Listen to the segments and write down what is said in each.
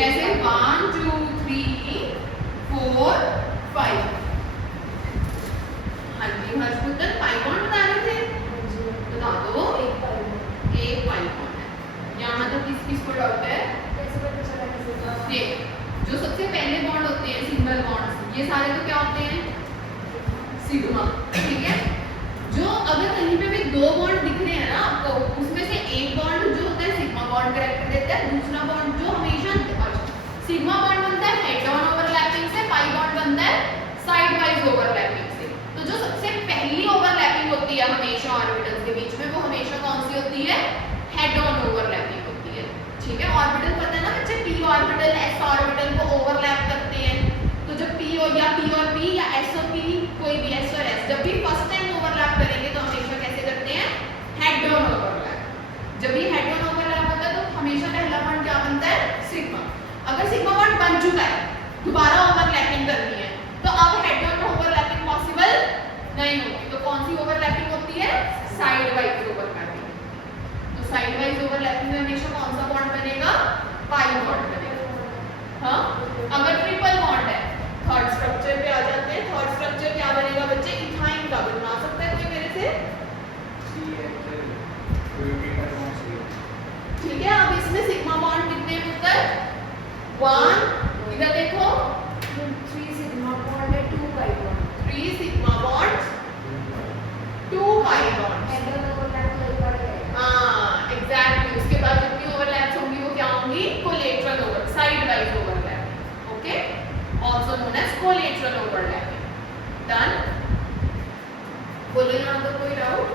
कैसे 1 2 3 4 5। हाँ जी हर्षपुत्र pi bond बता रहे थे, बता दो। एक पाई बॉन्ड है। यहाँ तक किस को डाउट है? जो सबसे पहले बॉन्ड होते हैं सिंगल बॉन्ड्स, ये सारे तो क्या होते हैं? सिग्मा। ठीक है, जो अगर कहीं पे भी दो बॉन्ड दिख रहे हैं ना आपको, उसमें से एक बॉन्ड जो होता है सिग्मा बॉन्ड कैरेक्टर देता है, दूसरा बॉन्ड जो हमेशा सिग्मा बॉन्ड बनता है हेड ऑन ओवरलैपिंग से, पाई बॉन्ड बनता है साइड वाइज ओवरलैपिंग से। तो जो सबसे पहली ओवरलैपिंग होती है हमेशा ऑर्बिटल्स के बीच में, वो हमेशा कौन सी होती है? हेड ऑन ओवरलैपिंग होती है। ठीक है, ऑर्बिटल पता है ना बच्चे, p ऑर्बिटल s ऑर्बिटल को ओवरलैप करते हैं। तो जब p और या p और p या s और p, कोई भी s और s जब भी फर्स्ट टाइम ओवरलैप करेंगे तो हमेशा कैसे करते हैं? Head on overlap. जब भी हेड ऑन ओवरलैप होता है तो हमेशा पहला बॉन्ड क्या बनता है? सिग्मा। अगर सिग्मा बॉन्ड बन चुका है, दोबारा ओवरलैपिंग करनी है, तो अब हेड ऑन ओवरलैपिंग पॉसिबल नहीं होती। तो कौन सी ओवरलैपिंग होती है? Side wise overlapping. तो साइड वाइज ओवरलैपिंग में हमेशा कौन सा बॉन्ड बनेगा? पाई बॉन्ड बनेगा। हाँ, अगर ट्रिपल बॉन्ड है, थर्ड स्ट्रक्चर पे आ जाते हैं। थर्ड स्ट्रक्चर क्या बनेगा बच्चे? इथाइन का बना सकता है कोई मेरे से? ठीक है, अब इसमें सिग्मा बॉन्ड कितने हैं पुत्र? 1, इधर देखो 3 सिग्मा बॉन्ड है, 2 pi bond. 3 sigma bond 2 pi bond. Head on overlap तो एक बार है। हाँ एग्जैक्टली, उसके बाद जितनी ओवरलैप्स होंगी वो क्या होंगी? Collateral over, side wise overlap. Okay, also known as collateral overlapping. Done? बोलो यहाँ तो कोई doubt?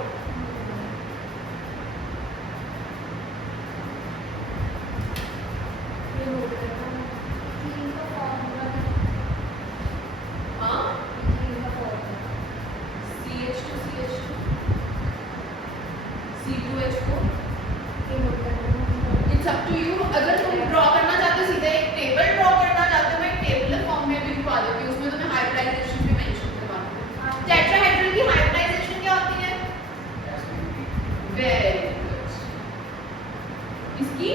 It's up to you। अगर तुम ड्रॉ करना चाहते हो, सीधे एक टेबल ड्रॉ करना चाहते हो, मैं एक टेबल फॉर्म में भी लिखवा देती हूँ, उसमें तुम्हें हाइब्रिडाइजेशन भी मेंशन करवा दूँगी। टेट्राहेड्रल की हाइब्रिडाइजेशन क्या होती है? Very good. इसकी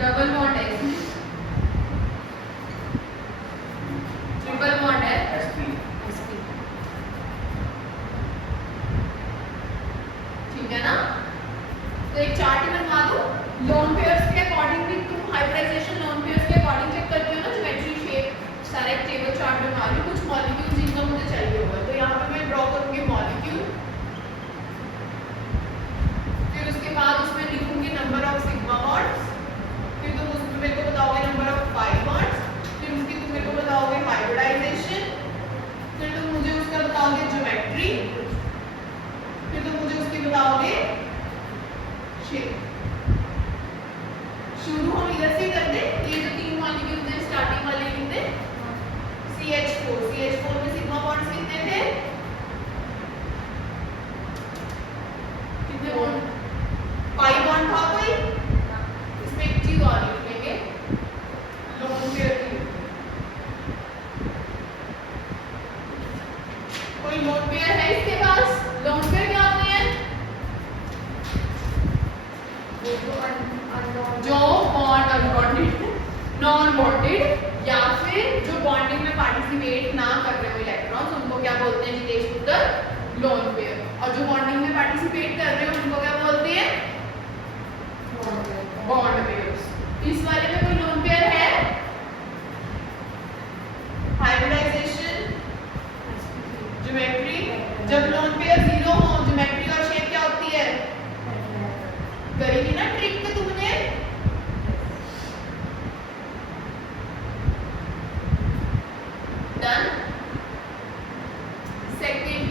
डबल बॉन्ड है, इसमें ट्रिपल बॉन्ड है। ठीक है ना? तो एक चार्ट ही बनवा दो। लोन पेयर्स के अकॉर्डिंग भी तुम हाइब्रिडाइजेशन लोन पेयर्स के अकॉर्डिंग चेक करते हो ना, ज्योमेट्री शेप सारा एक टेबल चार्ट बना रही हूँ। कुछ मॉलिक्यूल जिनका मुझे चाहिए होगा, तो यहाँ पे मैं ड्रॉ करूंगी मॉलिक्यूल, फिर उसके बाद उसमें लिखूंगी नंबर ऑफ सिग्मा बॉन्ड्स, फिर तुम उसमें मेरे को बताओगे नंबर ऑफ पाई बॉन्ड्स, फिर उसकी तुम मेरे को बताओगे हाइब्रिडाइजेशन, फिर तुम मुझे उसका बताओगे ज्योमेट्री, फिर तुम मुझे उसकी बताओगे शेप। शुरू हम इधर से कर दे। ये जो 3 मॉलिक्यूल्स हैं स्टार्टिंग वाले कितने? CH4 में सिग्मा बॉन्ड्स कितने थे? कितने बॉन्ड? पाई बॉन्ड था कोई? इसमें एक चीज और लिख लेंगे, लोन पेयर की। कोई लोन पेयर है इसके पास? लोन पेयर क्या होते हैं? जो बॉन्ड अनबॉन्डेड, नॉन बॉन्डेड या फिर जो बॉन्डिंग में पार्टिसिपेट ना कर रहे हो इलेक्ट्रॉन्स, उनको क्या बोलते हैं जितेश पुत्र? Lone pair. और जो बॉन्डिंग में पार्टिसिपेट कर रहे हो उनको क्या बोलते हैं? Bond pairs. इस वाले में कोई लोन पेयर है? Hybridisation, geometry. जब लोन पेयर 0 हो, ज्योमेट्री और शेप क्या होती है? करेगी ना ट्रिक पे तुमने? Done? Second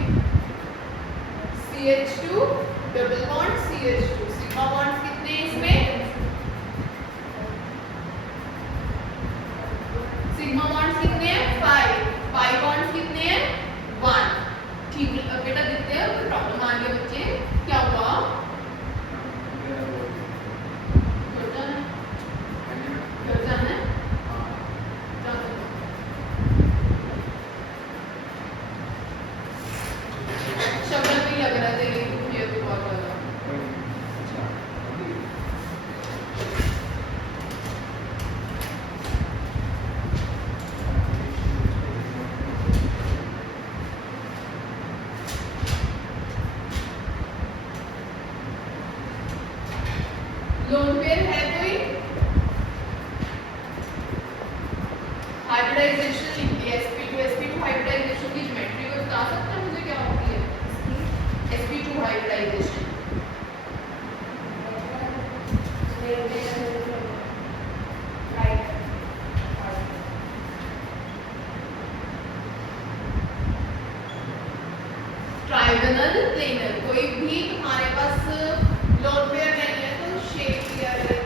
CH2 double bond CH2, sigma bonds कितने हैं इसमें? सिग्मा बॉन्ड्स कितने हैं? 5। पाई बॉन्ड्स कितने हैं? 1। ठीक है बेटा, दिखते हैं प्रॉब्लम आ गया बच्चे, क्या हुआ? शक्ल भी लग रहा था ये तो बहुत ज्यादा। लोन पेयर है कोई? हाइब्रिडाइजेशन लिख दिया sp2 हाइब्रिडाइजेशन की ज्योमेट्री को बता सकते हैं मुझे क्या होती है sp2 हाइब्रिडाइजेशन? ट्राइगोनल प्लेनर कोई भी तुम्हारे पास लोन पेयर नहीं है तो शेप दिया रहेगी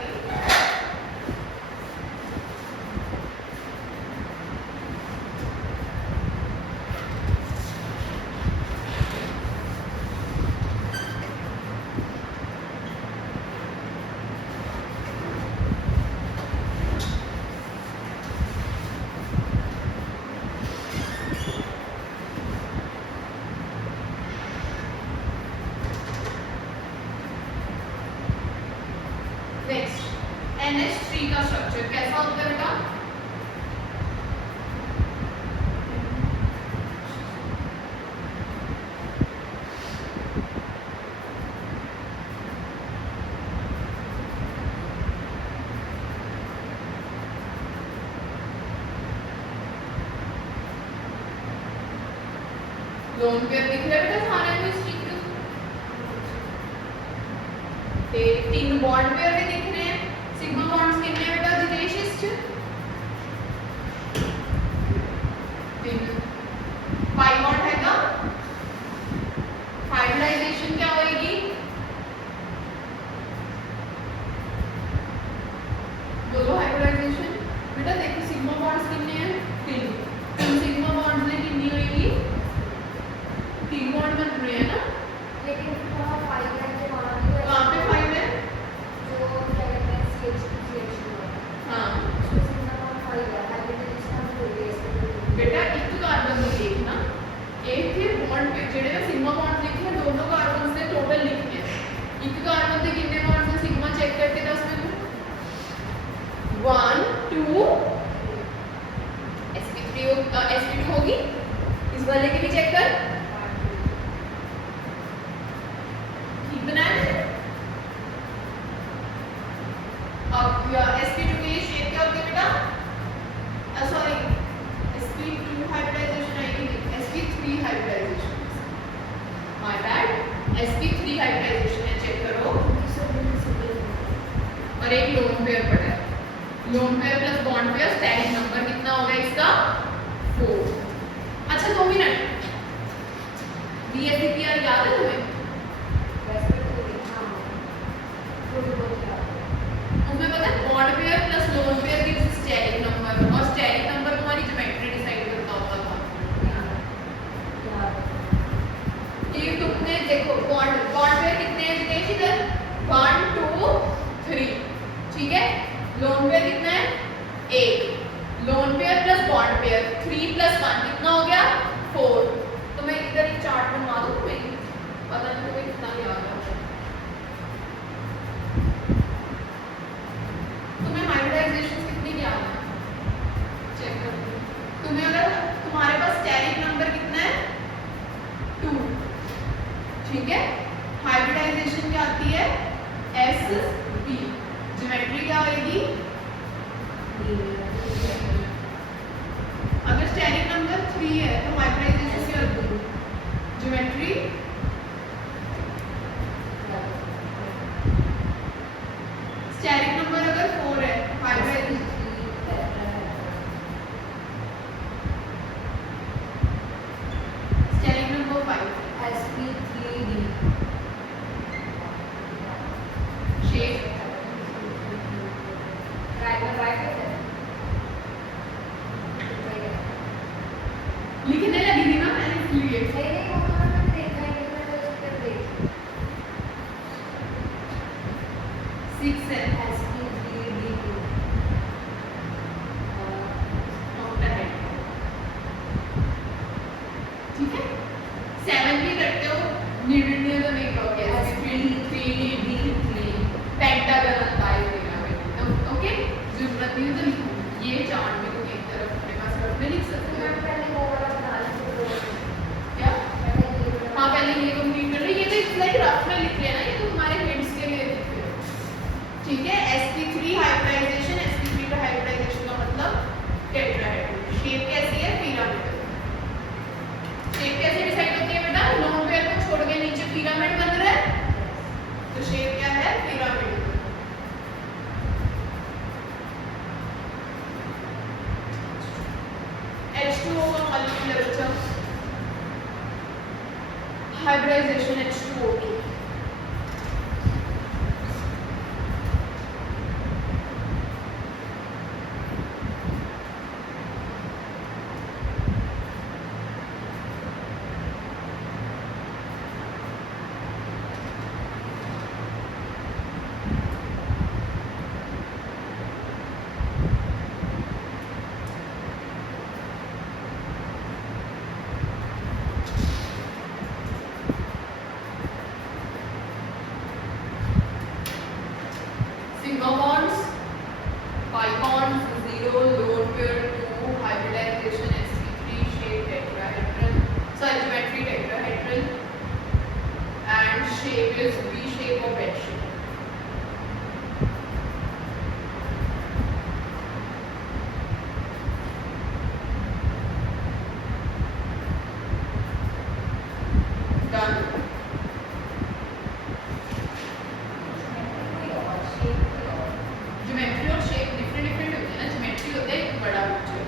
नेक्स्ट NH3 का स्ट्रक्चर कैसा होता है बेटा? लोन पेयर दिख रहा है बेटा सारे में स्टिक ते तीन बॉन्ड पेयर भी दिख रहे हैं सिग्मा बॉन्ड्स कितने हैं बेटा जितेश इसच तीन पाई बॉन्ड हैगा हाइब्रिडाइजेशन क्या होएगी बोलो हाइब्रिडाइजेशन बेटा देखो सिग्मा बॉन्ड्स कितने हैं तीन सिग्मा बॉन्ड्स ने कितनी होएगी तीन बॉन्ड बन रहे हैं ना लेकिन वहाँ 5 है तो वहाँ वहाँ भी पे 5 है जो क्या कहते हैं CH2 CH2 हाँ उसमें सिग्मा बॉन्ड 5 है हाइब्रिडाइजेशन हम बोल रहे हैं बेटा एक कार्बन में देखना एक थे बॉन्ड पे जेडे में सिग्मा बॉन्ड लिखे हैं दोनों कार्बन से टोटल लिखे हैं एक कार्बन से कितने बॉन्ड से सिग्मा चेक करके 10 में 1 2 sp2 होगी इस वाले के भी चेक कर ठीक बनाया है अब sp2 के लिए शेप क्या होती है बेटा सॉरी sp2 हाइब्रिडाइजेशन आएगी sp3 hybridisation my bad sp3 hybridisation है चेक करो और एक लोन पेयर पड़ा है lone pair plus bond pair steric number कितना होगा इसका 4 अच्छा 2 मिनट DSDPR याद है तुम्हें उसमें पता है bond pair plus lone pair की स्टेरिक नंबर और स्टेरिक नंबर तुम्हारी ज्योमेट्री डिसाइड करता होता था कि तुमने देखो बॉन्ड पेयर कितने हैं जितेश इधर 1 2 3 ठीक है लोन पेयर कितना है 1 loan pair plus bond pair 3 plus 1 कितना हो गया 4 तो मैं इधर एक चार्ट बनवा दूं तुम्हें पता नहीं तुम्हें कितना याद है तुम्हें हाइब्रिडाइजेशन कितनी याद है चेक कर लो तुम्हें अगर तुम्हारे पास स्टेरिक नंबर कितना है 2 ठीक है हाइब्रिडाइजेशन क्या आती है SB ज्योमेट्री क्या आएगी अगर स्टेरिक नंबर 3 है तो हाइब्रिडाइजेशन क्या होगी ज्योमेट्री स्टेरिक नंबर अगर 4 है hybridisation steric number 5 sp3d shape लिखने लगी थी ना मैंने इसलिए सिक्स है ठीक है 7 भी करते हो नीडेड नहीं है तो नहीं कहोगे पेंटागन ओके जरूरत नहीं है तो लिखो ये चार्ट में तुम एक तरफ अपने पास रख में लिख सकते हो क्या हाँ पहले ये कंप्लीट कर लो ये तो स्लाइड रफ में लिख लेना ये तो तुम्हारे हिंट्स के लिए लिख रहे हो ठीक है, sp3 हाइब्रिडाइजेशन, sp3 का हाइब्रिडाइजेशन का मतलब टेट्राहेड्रल। शेप कैसी है? पिरामिडल। शेप कैसे डिसाइड होती है बेटा? लोन पेयर को छोड़ के नीचे पिरामिड बन रहा है, तो शेप क्या है? पिरामिड। H2O का मॉलिक्यूलर बच्चा hybridisation H2O2। Sigma bonds, pi bonds, 0, lone pair 2, hybridization sp3, shape tetrahedral, sorry geometry tetrahedral, and shape is V shape or bed shape. Done. Geometry और शेप डिफरेंट डिफरेंट होते हैं ना। Geometry होता है एक बड़ा पिक्चर,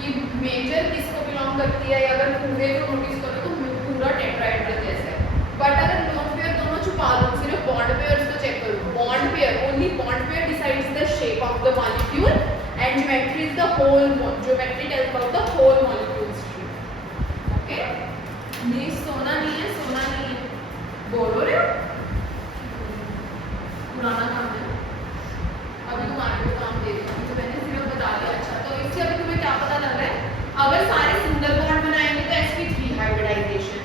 ये मेजर किसको बिलोंग करती है, अगर पूरे को नोटिस करो तो पूरा टेट्राहेड्रल जैसा है। बट अगर लोन पेयर दोनों छुपा दो, सिर्फ बॉन्ड पेयर्स को चेक करो, bond pair, only bond pair decides the shape of the molecule and geometry is the whole, geometry tells about the whole molecule shape. Okay, ये सोना नहीं है, सोना नहीं है, बोलो रे पुराना काम है, अभी तुम्हारे को काम दे दूँ, तो मैंने सिर्फ बता दिया। अच्छा, तो इससे अभी तुम्हें क्या पता लग रहा है? अगर सारे सिंगल बॉन्ड बनाएंगे तो sp3 हाइब्रिडाइजेशन,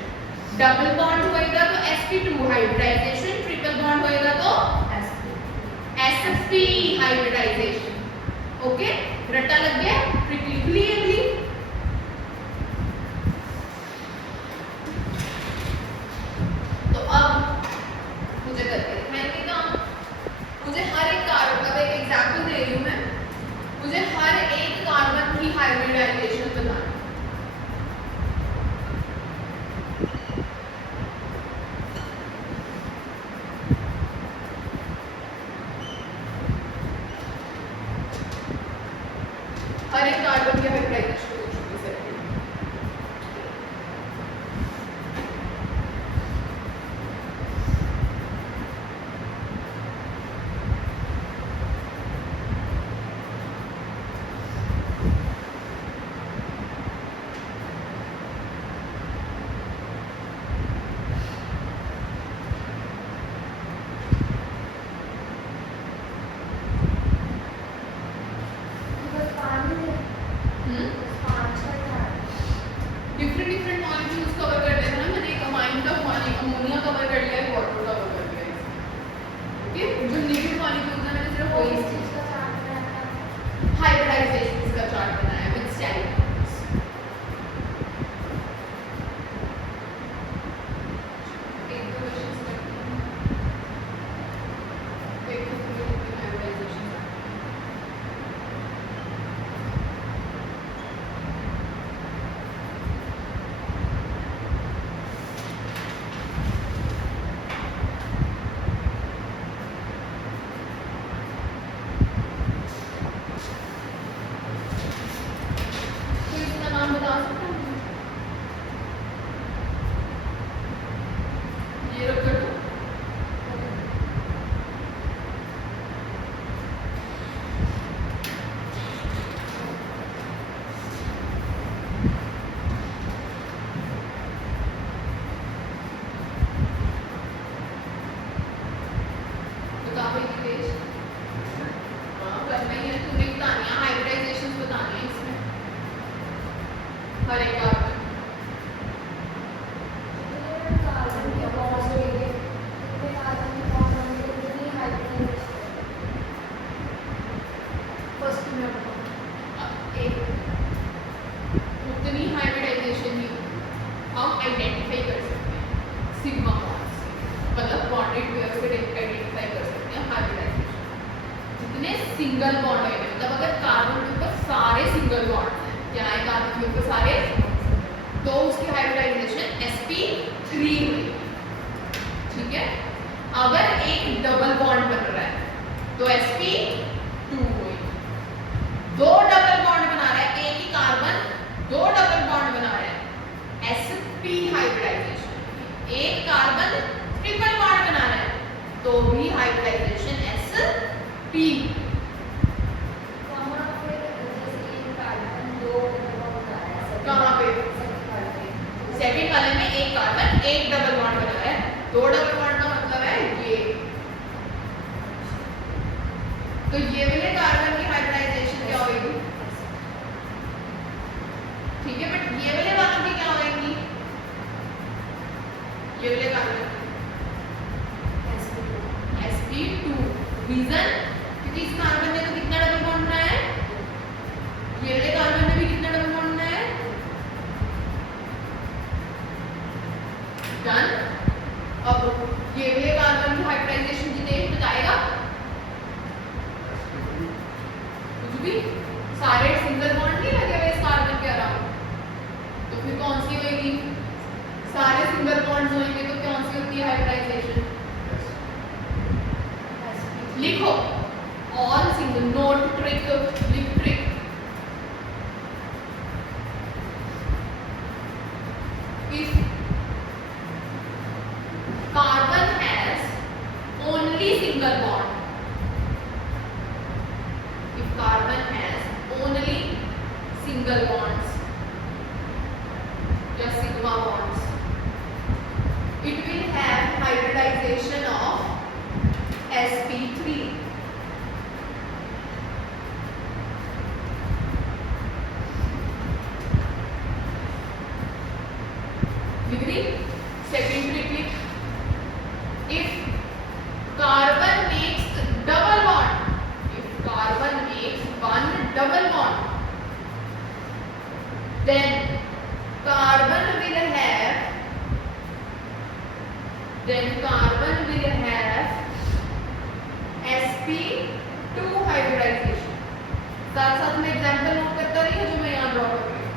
डबल बॉन्ड होएगा तो sp2 हाइब्रिडाइजेशन, ट्रिपल बॉन्ड होएगा तो sp हाइब्रिडाइजेशन। ओके, रट्टा लग गया? क्लियरली तो अब मुझे करके दिखाएंगे काम। मुझे हर एक कार्बन का एक एग्जांपल दे रही हूँ मैं, मुझे हर एक कार्बन की हाइब्रिडाइजेशन बताना है। हर एक कार्बन की हाइब्रिडाइजेशन हो चुकी है। बस पानी है, बस 5-6 था। डिफरेंट डिफरेंट मॉलिक्यूल्स कवर कर लेते हैं ना। मैंने एक अमाइन का अमोनिया कवर कर लिया है, वाटर कवर कर लिया है। ओके, जो लिक्विड मॉलिक्यूल्स हैं मैंने सिर्फ कोई वही इस चीज का चार्ट बनाया था। हाइब्रिडाइजेशन का चार्ट बनाया है विद स्टाइल। एक दो क्वेश्चंस करते हैं, देखो तुम्हें कितनी हाइब्रिडाइजेशन कोई इसका नाम बता सकता है? ये रख कर दो। बताओ भाई दिवेश। हाँ, करना ही है, तुम्हें बतानी है हाइब्रिडाइजेशन बतानी है इसमें हर एक कार्बन। कार्बन के बॉन्ड्स होंगे, कितने कार्बन के बॉन्ड होंगे, कितनी हाइड्रोजन। फर्स्ट में एक उतनी हाइब्रिडाइजेशन ही हम आइडेंटिफाई कर सकते हैं सिग्मा बॉन्ड्स, मतलब बॉन्डेड पेयर से आइडेंटिफाई कर सकते हैं हाइब्रिडाइजेशन। जिनमें सिंगल बॉन्ड है, मतलब अगर कार्बन के ऊपर सारे सिंगल बॉन्ड हैं, क्या है कार्बन के ऊपर सारे, तो उसकी हाइब्रिडाइजेशन sp3 हुई। ठीक है, अगर एक डबल बॉन्ड बन रहा है तो sp2 हुई। दो डबल बॉन्ड बना रहा है, एक ही कार्बन दो डबल बॉन्ड बना रहा है, sp हाइब्रिडाइजेशन। एक कार्बन ट्रिपल बॉन्ड बना रहा है तो भी हाइब्रिडाइजेशन sp। कहाँ पे? सेकंड वाले में एक कार्बन एक डबल बॉन्ड बना रहा है, दो डबल बॉन्ड का मतलब है ये। तो ये वाले कार्बन की हाइब्रिडाइजेशन क्या होगी? ठीक है, बट ये वाले वालों की क्या होगी? ये वाले कार्बन sp2। रीजन, क्योंकि इस कार्बन ने तो कितना डबल बॉन्ड बनाया है, ये वाले कार्बन ने भी कितना डबल बॉन्ड बनाया है। डन। अब ये वाले कार्बन की हाइब्रिडाइजेशन जितेश बताएगा। कुछ भी, सारे सिंगल बॉन्ड नहीं लगे हुए इस कार्बन के अराउंड, तो फिर कौन सी होगी? सारे सिंगल बॉन्ड्स होंगे तो कौन सी होती है हाइब्रिडाइजेशन? लिखो, ऑल सिंगल, नोट ट्रिक, लिख trick. If carbon has only single bond, if carbon has only single bonds या sigma bonds, it will have hybridization of sp3। degree second trick, if carbon makes double bond, if carbon makes one double bond, then carbon will have sp2 hybridisation. साथ साथ में example note करता रहिए जो मैं यहाँ draw कर रही हूँ।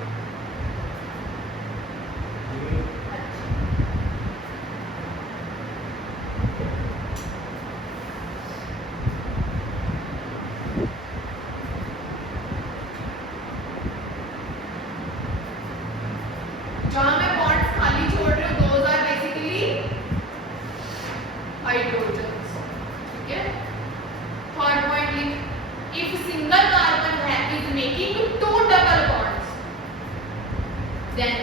जहां मैं बॉन्ड्स खाली छोड़ रही हूँ, दोज आर बेसिकली हाइड्रोजन्स। ठीक है, थर्ड पॉइंट लिख, इफ सिंगल कार्बन है is making two double bonds, then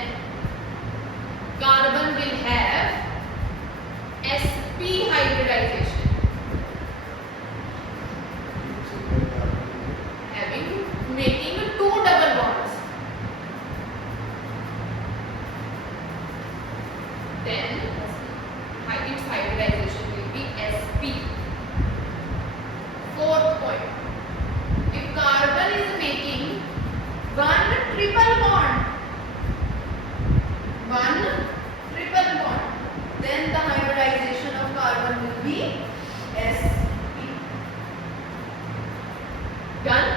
carbon will have sp hybridisation, having making two double bonds, then its hybridization will be sp। Fourth point, if carbon is making one triple bond, then the hybridization of carbon will be sp। Done?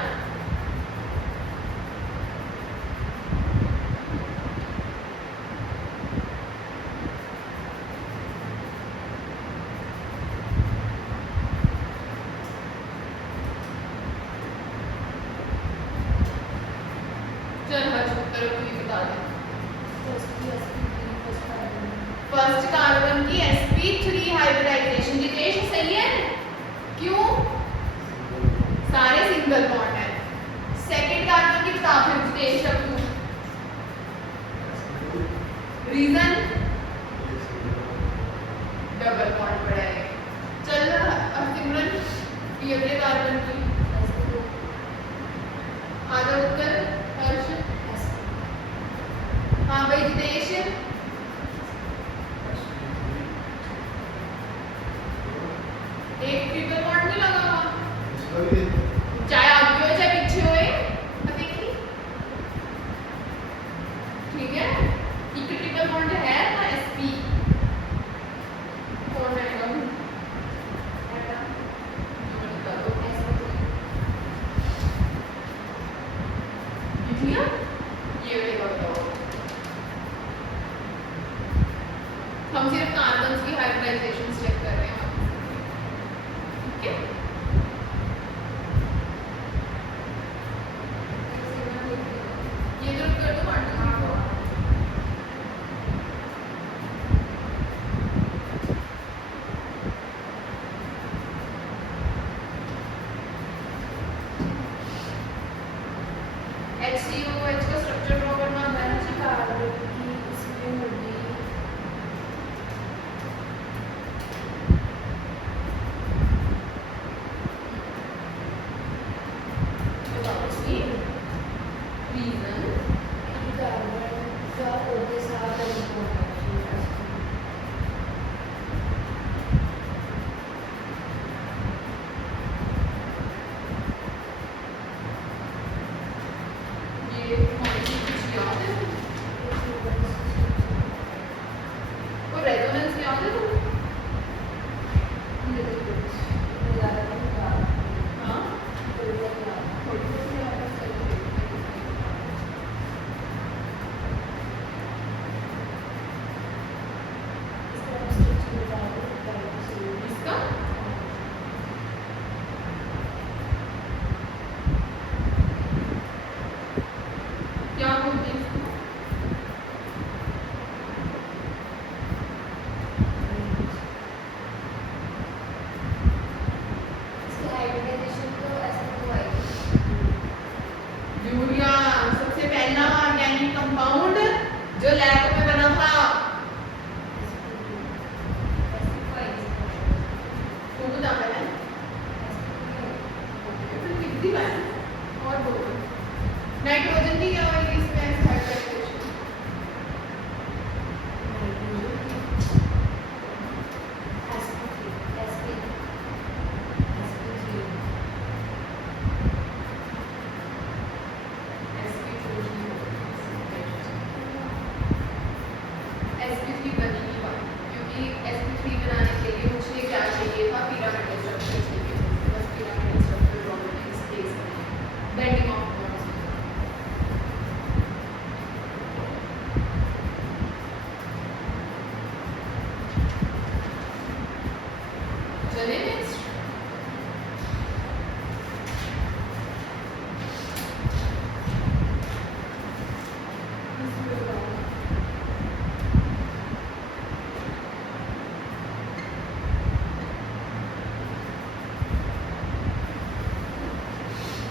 चल हर उत्तर को भी बता दे। First carbon की sp3 hybridisation Jitesh सही है, क्यों? सारे single bond है। सेकंड कार्बन की बता फिर जितेश अब तू, रीजन डबल बॉन्ड पड़ा है। चल अब सिमरन ये वाले कार्बन की आधा उत्तर हर्ष। हाँ भाई जितेश, एक ट्रिपल बॉन्ड नहीं लगा हुआ, चाहे आगे हो चाहे पीछे होए, देखिए। ठीक है, एक ट्रिपल बॉन्ड है ना sp, कौन रहेगा?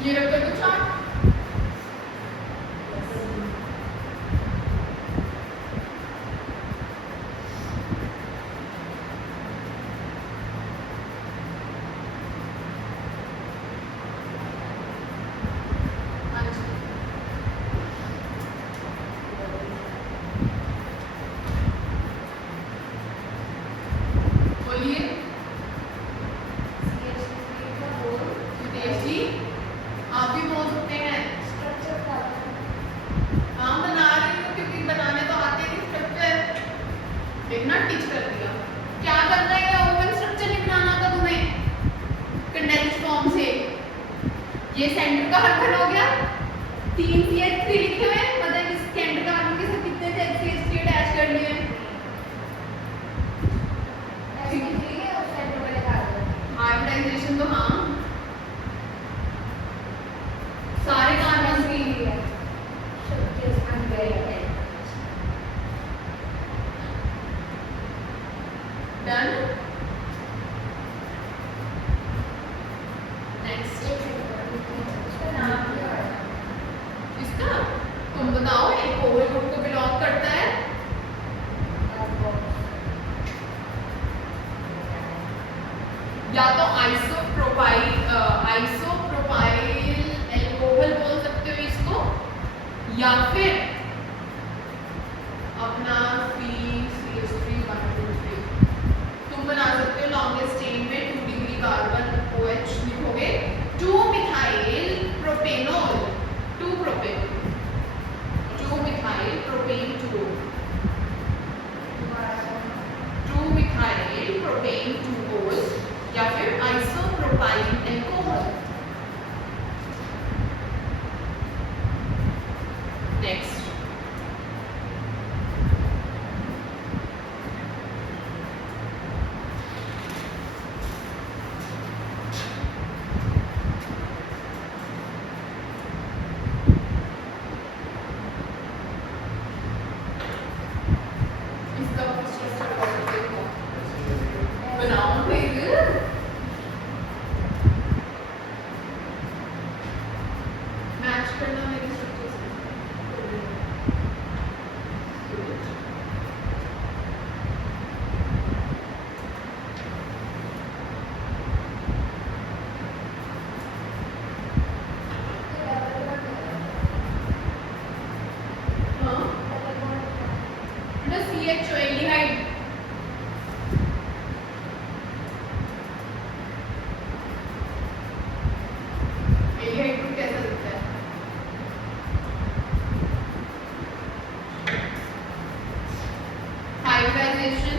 ये रख दो चार्ट। बोलिए हितेश जी, आप भी बोल सकते हैं। हाँ बना रही हूँ, क्योंकि बनाने तो आते नहीं स्ट्रक्चर। देखना टीच कर दिया। क्या करना है, ओपन स्ट्रक्चर नहीं बनाना था तुम्हें कंडेंस्ड फॉर्म से। ये सेंटर का हर हो गया, 3 CH3 लिखे हुए, मतलब इस सेंटर का हर के साथ कितने से CH3 अटैच कर लिए। हाइब्रिडाइजेशन तो हाँ सारे कार्बन की डन। नेक्स्ट इसका तुम बताओ, एक ओवल ग्रुप को बिलोंग करता है। या तो आइसोप्रोपाइल एल्कोहल बोल सकते हो इसको, या फिर अपना CH3 तुम बना सकते हो लॉन्गेस्ट चेन में 2 डिग्री कार्बन OH लिखोगे, 2 methyl propanol, 2 propane, 2 methyl propane 2, 2 methyl propane 2 या फिर आइसोप्रोपाइल एल्कोहल। नेक्स्ट इसका बनाओ फिर। मैच करना मेरी स्ट्रक्चर से। हाँ CHO एल्डिहाइड। एल्डिहाइड ग्रुप कैसा दिखता है? Hybridisation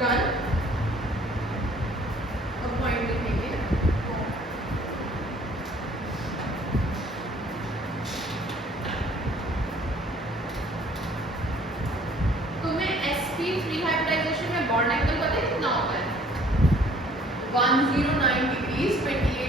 done. अब पॉइंट लिखेंगे। तुम्हें sp3 हाइब्रिडाइजेशन में बॉन्ड एंगल पता है कितना होता है? 109 डिग्री 28